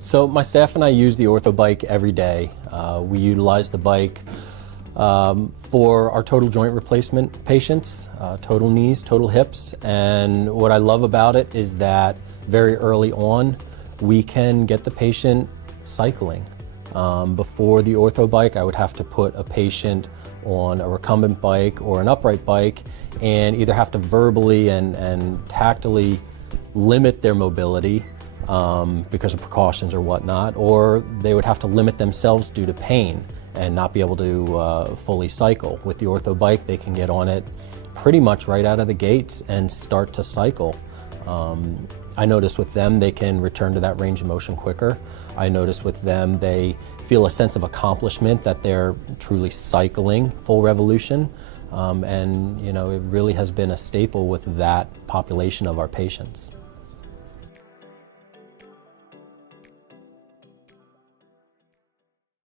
So my staff and I use the OrthoBike every day. We utilize the bike for our total joint replacement patients, total knees, total hips, and what I love about it is that very early on we can get the patient cycling. Before the OrthoBike, I would have to put a patient on a recumbent bike or an upright bike and either have to verbally and tactily limit their mobility because of precautions or whatnot, or they would have to limit themselves due to pain and not be able to fully cycle. With the OrthoBike, they can get on it pretty much right out of the gates and start to cycle. I notice with them they can return to that range of motion quicker. I notice with them they feel a sense of accomplishment that they're truly cycling full revolution, and you know, it really has been a staple with that population of our patients.